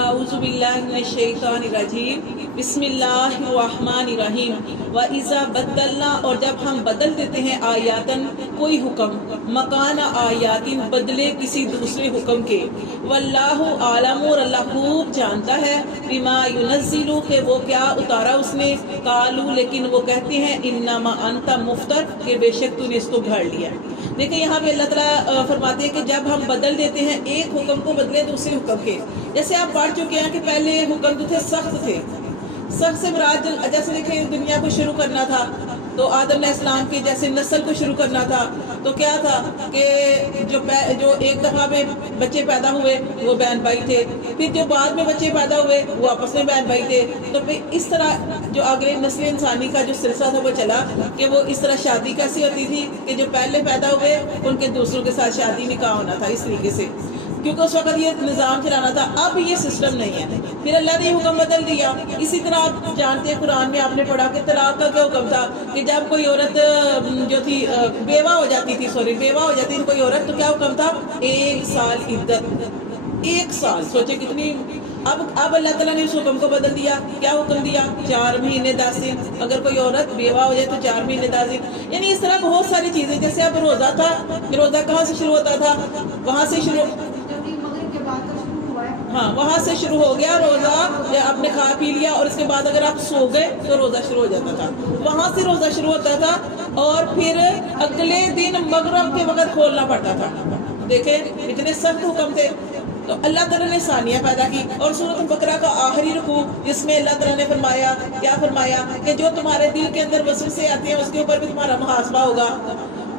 اعوذ باللہ من الشیطان الرجیم بسم اللہ الرحمن الرحیم وَإِذَا بَدَّلْنَا اور جب ہم بدل دیتے ہیں آیاتن کوئی حکم مکان آیاتن بدلے کسی دوسرے حکم کے واللہ عالم اور اللہ خوب جانتا ہے بما ينزل کہ وہ کیا اتارا اس نے قالو لیکن وہ کہتے ہیں انما انت مفتر کہ بے شک تو نے اس کو گھڑ لیا۔ دیکھیں یہاں پہ اللہ تعالیٰ فرماتے ہیں کہ جب ہم بدل دیتے ہیں ایک حکم کو بدلے دوسرے حکم کے، جیسے آپ پڑھ چکے ہیں کہ پہلے حکم جو تھے سخت سے مراد جیسے دیکھیں دنیا کو شروع کرنا تھا تو آدم علیہ السلام کی جیسے نسل کو شروع کرنا تھا تو کیا تھا کہ جو ایک دفعہ میں بچے پیدا ہوئے وہ بہن بھائی تھے، پھر جو بعد میں بچے پیدا ہوئے وہ آپس میں بہن بھائی تھے، تو پھر اس طرح جو آگے نسل انسانی کا جو سلسلہ تھا وہ چلا کہ وہ اس طرح شادی کیسی ہوتی تھی کہ جو پہلے پیدا ہوئے ان کے دوسروں کے ساتھ شادی نکاح ہونا تھا اس طریقے سے، کیونکہ اس وقت یہ نظام چلانا تھا۔ اب یہ سسٹم نہیں ہے، پھر اللہ نے یہ حکم بدل دیا۔ اسی طرح آپ جانتے ہیں قرآن میں آپ نے پڑھا کہ طلاق کا کیا حکم تھا کہ جب کوئی عورت جو تھی بیوہ ہو جاتی تھی کوئی عورت تو کیا حکم تھا 1 سال عدت، 1 سال، سوچے کتنی۔ اب اللہ تعالیٰ نے اس حکم کو بدل دیا، کیا حکم دیا 4 مہینے 10 دن، اگر کوئی عورت بیوہ ہو جائے تو 4 مہینے 10 دن، یعنی اس طرح بہت ساری چیزیں۔ جیسے اب روزہ تھا، روزہ کہاں سے شروع ہوتا تھا؟ وہاں سے شروع، ہاں وہاں سے شروع ہو گیا روزہ، آپ نے کھا پی لیا اور اس کے بعد اگر آپ سو گئے تو روزہ شروع ہو جاتا تھا، وہاں سے روزہ شروع ہوتا تھا اور پھر اگلے دن مغرب کے وقت کھولنا پڑتا تھا۔ دیکھیں اتنے سخت حکم تھے، تو اللہ تعالیٰ نے ثانیہ پیدا کی۔ اور سورۃ البقرہ کا آخری رکوع جس میں اللہ تعالیٰ نے فرمایا، کیا فرمایا کہ جو تمہارے دل کے اندر وسوسے آتے ہیں اس کے اوپر بھی تمہارا محاسبہ ہوگا۔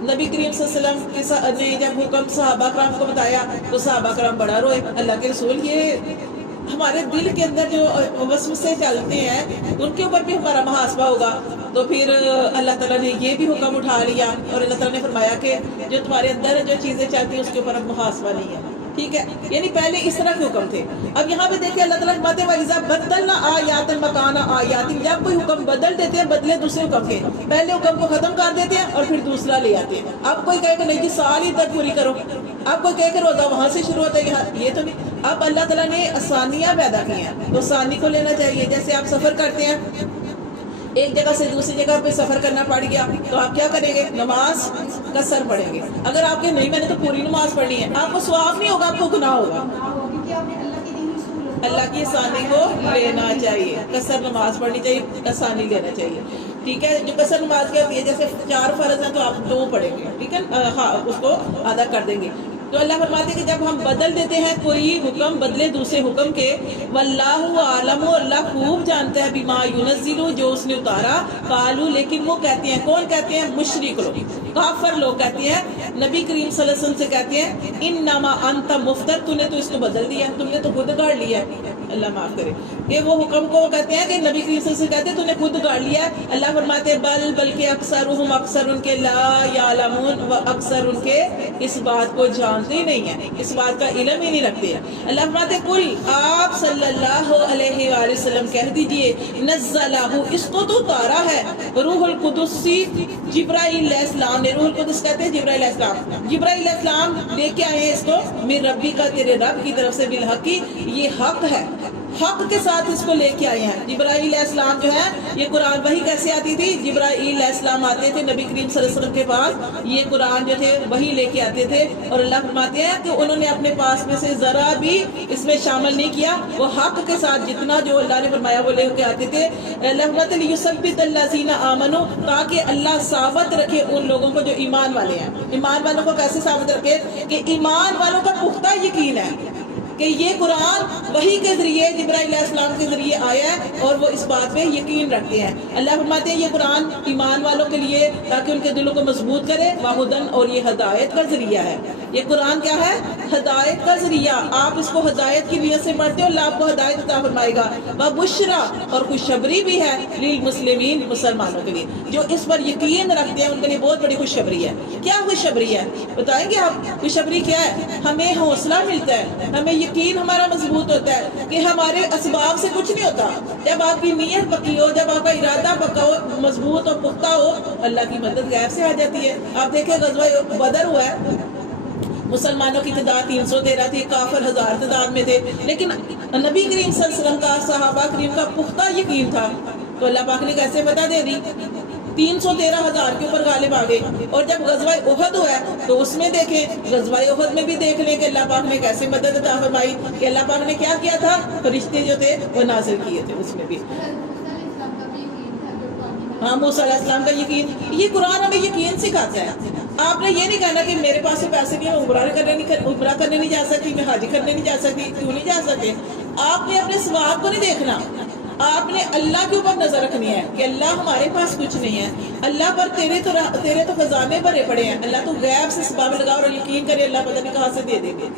نبی کریم صلی اللہ علیہ وسلم نے جب حکم صحابہ کرام کو بتایا تو صحابہ کرام بڑا روئے، اللہ کے رسول یہ ہمارے دل کے اندر جو وسوسے چلتے ہیں ان کے اوپر بھی ہمارا محاسبہ ہوگا۔ تو پھر اللہ تعالیٰ نے یہ بھی حکم اٹھا لیا اور اللہ تعالیٰ نے فرمایا کہ جو تمہارے اندر جو چیزیں چلتی ہیں اس کے اوپر اب محاسبہ نہیں ہے، ٹھیک ہے، یعنی پہلے اس طرح کے حکم تھے۔ اب یہاں پہ دیکھیں اللہ تعالیٰ فرماتے ہیں وَإِذَا بَدَّلْنَا آیَاتًا مَكَانَ آیَاتٍ، جب کوئی حکم بدل دیتے ہیں بدلے دوسرے حکم کے، پہلے حکم کو ختم کر دیتے ہیں اور پھر دوسرا لے آتے ہیں۔ اب کوئی کہے کہ نہیں جی سال ہی تک پوری کرو، اب کوئی کہے کہ روزہ وہاں سے شروع ہوتا ہے، یہ تو نہیں۔ اب اللہ تعالیٰ نے آسانیاں پیدا کی ہیں تو آسانی کو لینا چاہیے۔ جیسے آپ سفر کرتے ہیں، ایک جگہ سے دوسری جگہ پہ سفر کرنا پڑ گیا تو آپ کیا کریں گے؟ نماز قصر پڑھیں گے۔ اگر آپ کے نہیں میں نے تو پوری نماز پڑھنی ہے، آپ کو ثواب نہیں ہوگا، آپ کو گناہ ہوگا۔ اللہ کی آسانی کو لینا چاہیے، قصر نماز پڑھنی چاہیے، آسانی لینا چاہیے، ٹھیک ہے۔ جو قصر نماز کیا ہوتی ہے جیسے 4 فرض ہیں تو آپ 2 پڑھیں گے، ٹھیک ہے، ہاں اس کو آدھا کر دیں گے۔ تو اللہ فرماتے ہیں کہ جب ہم بدل دیتے ہیں کوئی حکم بدلے دوسرے حکم کے، واللہ عالم، اللہ خوب جانتا ہے بما ينزل جو اس نے اتارا، قالو لیکن وہ کہتے ہیں، کون کہتے ہیں؟ مشرک لوگ، کافر لوگ کہتے ہیں نبی کریم صلی اللہ علیہ وسلم سے کہتے ہیں انما انت مفتر، تو نے تو اس کو بدل دیا، تم نے تو خود گاڑ لیا ہے۔ اللہ معاف کرے کہ وہ حکم کو کہتے ہیں کہ نبی کریم صلی اللہ علیہ وسلم سے کہتے ہیں تو نے خود گاڑ لیا ہے۔ اللہ فرماتے ہیں بلکہ اکثرهم اکثر ان کے لا یعلمون، و اکثر ان کے اس بات کو جانتے ہی نہیں ہیں، اس بات کا علم ہی نہیں رکھتے ہیں۔ اللہ فرماتے ہیں قل، آپ صلی اللہ علیہ وآلہ وسلم کہہ دیجئے نزلہ، اس کو تو اتارا ہے روح القدس، جبرائیل علیہ السلام نے، روح القدس کہتے ہیں جبرائیل علیہ السلام، جبرائیل علیہ السلام لے کے آئے ہیں اس کو من ربی کا، تیرے رب کی طرف سے، بالحقی، یہ حق ہے، حق کے ساتھ اس کو لے کے آئے ہیں۔ جبرائیل علیہ السلام جو ہے یہ قرآن وہی کیسے آتی تھی؟ جبرائیل علیہ السلام آتے تھے نبی کریم صلی اللہ علیہ وسلم کے پاس، یہ قرآن جو تھے وہی لے کے آتے تھے، اور اللہ فرماتے ہیں کہ انہوں نے اپنے پاس میں سے ذرا بھی اس میں شامل نہیں کیا، وہ حق کے ساتھ جتنا جو اللہ نے فرمایا وہ لے کے آتے تھے۔ اللہ فرماتے ہیں لیثبت الذین آمنوا، تاکہ اللہ ثابت رکھے ان لوگوں کو جو ایمان والے ہیں۔ ایمان والوں کو کیسے ثابت رکھے؟ کہ ایمان والوں کا پختہ یقین ہے کہ یہ قرآن وحی کے ذریعے جبرائیل علیہ السلام کے ذریعے آیا ہے اور وہ اس بات پہ یقین رکھتے ہیں۔ اللہ فرماتے ہیں یہ قرآن ایمان والوں کے لیے تاکہ ان کے دلوں کو مضبوط کرے، وہدن، اور یہ ہدایت کا ذریعہ ہے۔ یہ قرآن کیا ہے؟ ہدایت کا ذریعہ۔ آپ اس کو ہدایت کی نیت سے پڑھتے ہو، اللہ آپ کو ہدایت عطا فرمائے گا۔ وبشرا، اور خوشخبری بھی ہے للمسلمین، مسلمانوں کے لیے جو اس پر یقین رکھتے ہیں، ان کے لیے بہت بڑی خوشخبری ہے۔ کیا خوشخبری ہے بتائیں گے آپ؟ خوشخبری کیا ہے؟ ہمیں حوصلہ ملتا ہے، ہمیں یقین ہمارا مضبوط ہوتا ہے کہ ہمارے اسباب سے کچھ نہیں ہوتا۔ جب آپ کی نیت پکی ہو، جب آپ کا ارادہ پکا ہو، مضبوط اور پختہ ہو، اللہ کی مدد غیب سے آ جاتی ہے۔ آپ دیکھیں غزوہ بدر ہوا ہے، مسلمانوں کی تعداد 313 تھی، کافر 1000 تعداد میں تھے، لیکن نبی کریم صلی اللہ علیہ وسلم کا، صحابہ کریم کا پختہ یقین تھا، تو اللہ پاک نے کیسے فتح دے دی؟ 313,000 کے اوپر غالب آ گئے۔ اور جب غزوہ احد ہوا ہے تو اس میں دیکھیں، غزوہ احد میں بھی دیکھ لیں کہ اللہ پاک نے کیسے مدد عطا فرمائی، کہ اللہ پاک نے کیا کیا تھا، فرشتے جو تھے وہ نازل کیے تھے اس میں بھی۔ ہاں، موسیٰ علیہ السلام کا یقین، یہ قرآن ہمیں یقین سکھاتا ہے۔ آپ نے یہ نہیں کہنا کہ میرے پاس سے پیسے نہیں ہیں، عمرہ کرنے نہیں جا سکتی، میں حج کرنے نہیں جا سکتی، کیوں نہیں جا سکتے؟ آپ نے اپنے ثواب کو نہیں دیکھنا، آپ نے اللہ کے اوپر نظر رکھنی ہے کہ اللہ ہمارے پاس کچھ نہیں ہے، اللہ پر تیرے تو خزانے بھرے پڑے ہیں، اللہ تو غیب سے سبب لگا اور یقین کرے اللہ پتہ نہیں کہاں سے دے دے گے۔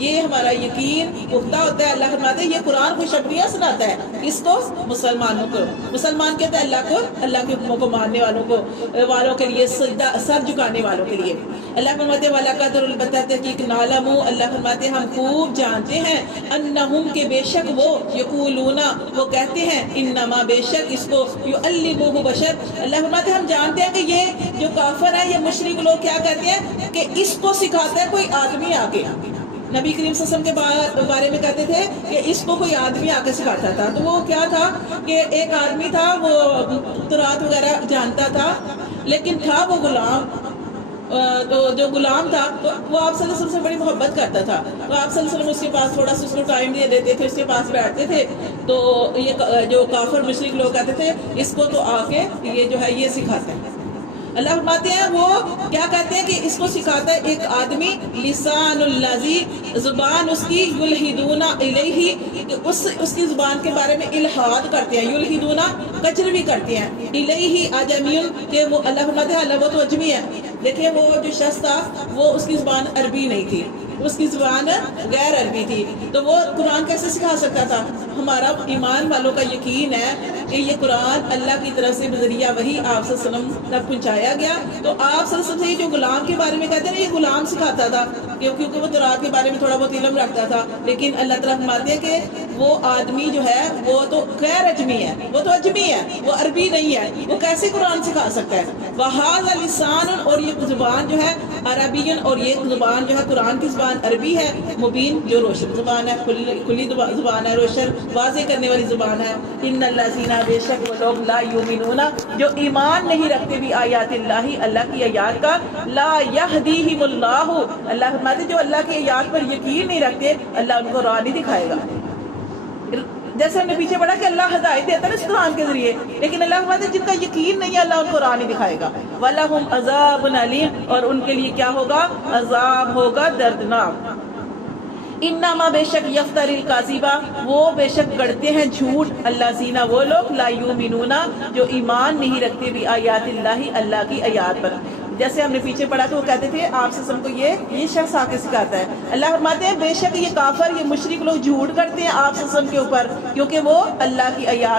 یہ ہمارا یقین پختہ ہوتا ہے۔ اللہ فرماتے ہیں یہ قرآن خوشخبریاں سناتا ہے، اس کو مسلمانوں کو، مسلمان کہتے ہیں اللہ کو، اللہ کے حکموں کو ماننے والوں کے لیے، سر جھکانے والوں کے لیے۔ اللہ فرماتے ہیں وَلَقَدْ البتہ تحقیق نعلم، اللہ فرماتے ہیں ہم خوب جانتے ہیں، انہم کے بے شک وہ، یقولون وہ کہتے ہیں، انما بے شک اس کو، یعلمہ بشر، اللہ فرماتے ہیں ہم جانتے ہیں کہ یہ جو کافر ہیں، یہ مشرک لوگ کیا کہتے ہیں کہ اس کو سکھاتا ہے کوئی آدمی آ کے۔ نبی کریم صلی اللہ علیہ وسلم کے بارے میں کہتے تھے کہ اس کو کوئی آدمی آ کے سکھاتا تھا، تو وہ کیا تھا کہ ایک آدمی تھا، وہ تورات وغیرہ جانتا تھا، لیکن تھا وہ غلام، تو جو غلام تھا تو وہ آپ صلی اللہ علیہ وسلم سے بڑی محبت کرتا تھا، تو آپ صلی اللہ علیہ وسلم اس کے پاس تھوڑا سا اس کو ٹائم دے دیتے تھے، اس کے پاس بیٹھتے تھے، تو یہ جو کافر مشرک لوگ کہتے تھے اس کو تو آ کے یہ جو ہے یہ سکھاتا ہے۔ اللہ فرماتے ہیں وہ کیا کہتے ہیں کہ اس کو سکھاتا ہے ایک آدمی، لسان الذی، زبان اس کی، یلحدون الیہ، اس کی زبان کے بارے میں الحاد کرتے ہیں، یلحدون کچروی کرتے ہیں، الیہ اجمی، کہ وہ اللہ فرماتے ہیں اللہ وہ تو اجمی ہے۔ دیکھیں وہ جو شخص تھا وہ اس کی زبان عربی نہیں تھی، اس کی زبان غیر عربی تھی، تو وہ قرآن کیسے سکھا سکتا تھا؟ ہمارا ایمان والوں کا یقین ہے کہ یہ قرآن اللہ کی طرف سے بذریعہ وہی آپ صلی اللہ علیہ وسلم تک پہنچایا گیا، تو آپ صلی اللہ علیہ وسلم سے جو غلام کے بارے میں کہتے ہیں یہ غلام سکھاتا تھا، کیونکہ وہ تورات کے بارے میں تھوڑا بہت علم رکھتا تھا، لیکن اللہ تعالیٰ فرماتے ہیں کہ وہ آدمی جو ہے وہ تو غیر اجمی ہے، وہ تو اجمی ہے، وہ عربی نہیں ہے، وہ کیسے قرآن سکھا سکتا ہے؟ وَهَذَا لِسَانٌ، اور یہ زبان جو ہے عربی، اور یہ زبان جو ہے قرآن کی زبان عربی ہے، مبین جو روشن زبان ہے، کھلی زبان ہے، روشن واضح کرنے والی زبان ہے۔ ان الذین، بے شک وہ لوگ، لا یؤمنون، جو ایمان نہیں رکھتے بھی آیات اللہ، اللہ کی آیات کا، لا یہدیہم اللہ، اللہ فرماتے جو اللہ کی آیات پر یقین نہیں رکھتے اللہ ان کو راہ نہیں دکھائے گا۔ جیسے ہم نے پیچھے پڑھا کہ اللہ ہدایت دیتا ہے اس قرآن کے ذریعے، لیکن اللہ فرماتے ہیں جن کا یقین نہیں ہے اللہ ان کو راہ نہیں دکھائے گا۔ وَلَهُمْ عَذَابٌ عَلِيمٌ، اور ان کے لیے کیا ہوگا؟ عذاب ہوگا دردناک۔ انما بے شک یفتر الکاذبہ، وہ بے شک گڑتے ہیں جھوٹ، الذین وہ لوگ، لا یؤمنون جو ایمان نہیں رکھتے بھی آیات اللہ، اللہ کی آیات پر۔ جیسے ہم نے پیچھے پڑھا کہ وہ کہتے تھے آپ سے سب کو یہ شخص آ کے سکھاتا ہے۔ اللہ فرماتے ہیں بے شک یہ کافر، یہ مشرک لوگ جھوٹ کرتے ہیں آپ سے سب کے اوپر، کیونکہ وہ اللہ کی آیات